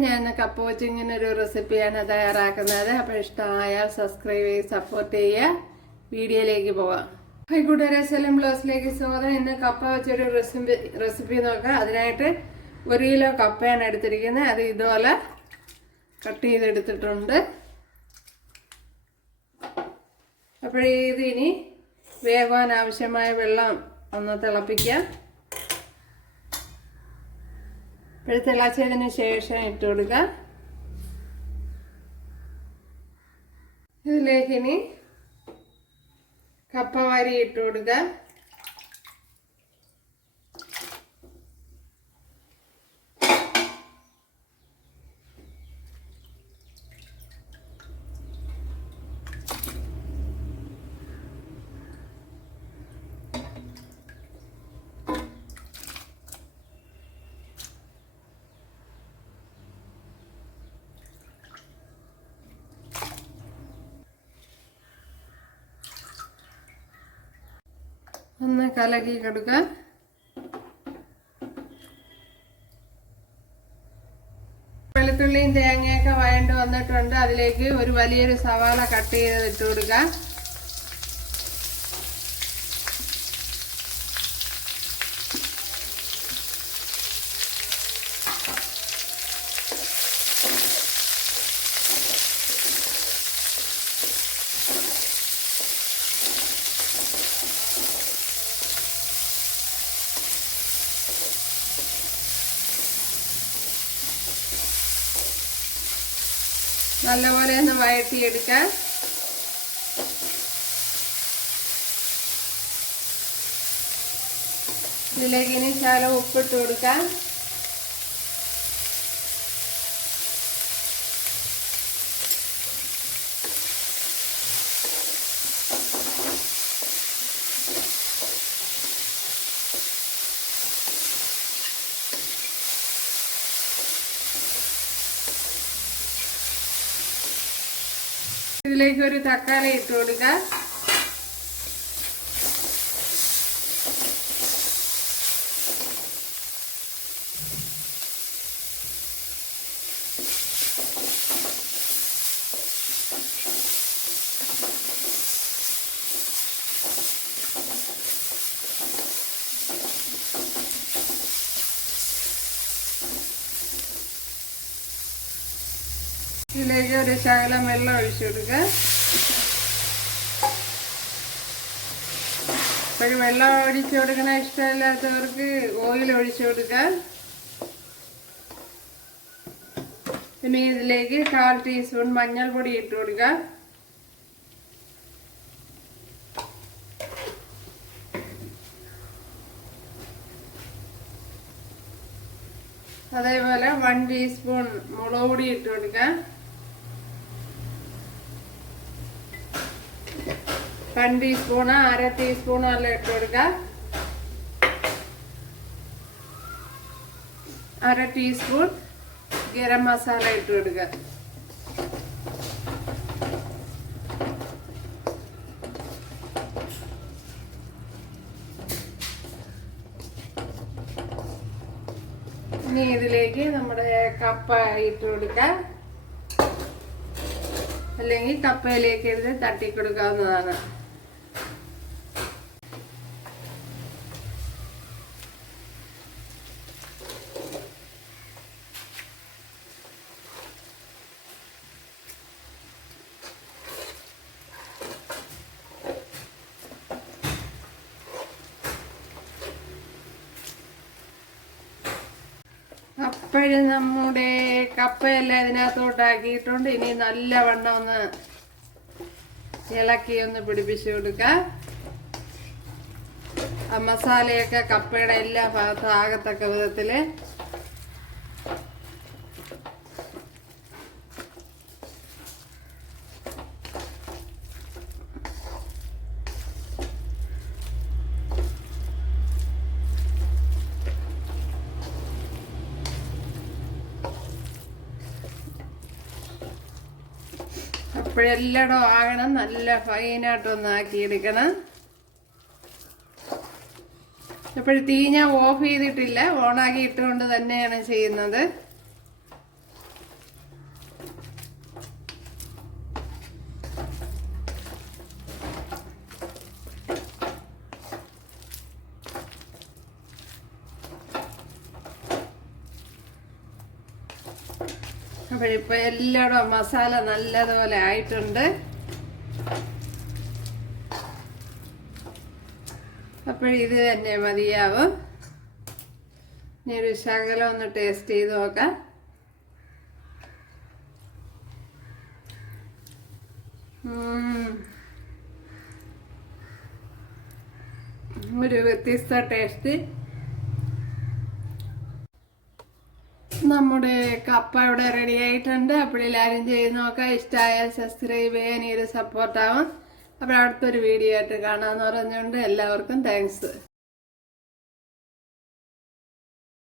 ഞാൻ ഇന്ന് കപ്പ വെച്ച് ഇങ്ങനെ ഒരു റെസിപ്പിയാണ് തയ്യാറാക്കുന്നത്. അപ്പോൾ ഇഷ്ടമായാൽ സബ്സ്ക്രൈബ് ചെയ്ത് സപ്പോർട്ട് ചെയ്യുക. വീഡിയോയിലേക്ക് പോവാം. ഹൈ കൂട്ടുകാരെ, സെലം ബ്ലോസിലേക്ക് സ്വാഗതം. ഇന്ന് കപ്പ വെച്ചൊരു റെസിപ്പി നോക്കാം. അതിനായിട്ട് 1 കിലോ കപ്പയാണ് എടുത്തിരിക്കുന്നത്. അത് ഇതുപോലെ കട്ട് ചെയ്തെടുത്തിട്ടുണ്ട്. ഇത് ഇനി വേവാൻ ആവശ്യമായ വെള്ളം ഒന്ന് തിളപ്പിക്കാം. തിളച്ചതിന് ശേഷം ഇട്ട് കൊടുക്കുക. ഇതിലേക്ക് ഇനി കപ്പ വാരി ഇട്ട് കൊടുക്കുക. ഒന്ന് കലക്കി കൊടുക്കുക. വെളുത്തുള്ളിയും തേങ്ങയൊക്കെ വഴണ്ട് വന്നിട്ടുണ്ട്. അതിലേക്ക് ഒരു വലിയൊരു സവാള കട്ട് ചെയ്ത് ഇട്ട് കൊടുക്കുക. നല്ലപോലെ ഒന്ന് വഴറ്റിയെടുക്കാം. ഇതിലേക്ക് ഇനി ശകലം ഉപ്പിട്ട് കൊടുക്കാം. ഇതിലേക്ക് ഒരു തക്കാളി ഇട്ട് കൊടുക്കുക. ഇതിലേക്ക് ഒരു ശകലം വെള്ളം ഒഴിച്ചു കൊടുക്കുക. വെള്ളം ഒഴിച്ചു കൊടുക്കണ ഇഷ്ടമില്ലാത്തവർക്ക് ഓയിൽ ഒഴിച്ചു കൊടുക്കുക. പിന്നെ ഇതിലേക്ക് 1/4 ടീസ്പൂൺ മഞ്ഞൾപ്പൊടി ഇട്ട് കൊടുക്കുക. അതേപോലെ 1 ടീസ്പൂൺ മുളക് പൊടി ഇട്ട് കൊടുക്കുക. 1 ടീസ്പൂണോ 1/2 ടീസ്പൂണോ എല്ലാം ഇട്ട് കൊടുക്കുക. 1/2 ടീസ്പൂൺ ഗരം മസാല ഇട്ട് കൊടുക്കുക. ഇനി ഇതിലേക്ക് നമ്മുടെ കപ്പ ഇട്ട് കൊടുക്കുക. അല്ലെങ്കിൽ കപ്പയിലേക്ക് എടുത്ത് തട്ടിക്കൊടുക്കാവുന്നതാണ്. അപ്പോഴും നമ്മുടെ കപ്പയെല്ലാം ഇതിനകത്തോട്ടാക്കിയിട്ടുണ്ട്. ഇനി നല്ലവണ്ണം ഒന്ന് ഇളക്കി ഒന്ന് പിടിപ്പിച്ചു കൊടുക്കുക. ആ മസാലയൊക്കെ കപ്പയുടെ എല്ലാ ഭാഗത്തും ആകത്തക്ക വിധത്തില് അപ്പോഴെല്ലായിടും ആകണം. നല്ല ഫൈനായിട്ടൊന്ന് ആക്കിയെടുക്കണം. അപ്പോൾ തീ ഞാൻ ഓഫ് ചെയ്തിട്ടില്ല, ഓണാക്കി ഇട്ടുകൊണ്ട് തന്നെയാണ് ചെയ്യുന്നത്. അപ്പോഴിപ്പോൾ എല്ലായിടും മസാല നല്ലതുപോലെ ആയിട്ടുണ്ട്. അപ്പോഴിത് തന്നെ മതിയാവും. ഇനി ഒരു ശകലം ഒന്ന് ടേസ്റ്റ് ചെയ്ത് നോക്കാം. ഒരു വ്യത്യസ്ത ടേസ്റ്റ്. നമ്മുടെ കപ്പ ഇവിടെ റെഡി ആയിട്ടുണ്ട്. അപ്പോഴെല്ലാവരും ചെയ്ത് നോക്കാം. ഇഷ്ടമായാൽ സബ്സ്ക്രൈബ് ചെയ്യാൻ ഒരു സപ്പോർട്ടാവും. അപ്പോൾ അടുത്തൊരു വീഡിയോ ആയിട്ട് കാണാമെന്ന് പറഞ്ഞുകൊണ്ട് എല്ലാവർക്കും താങ്ക്സ്.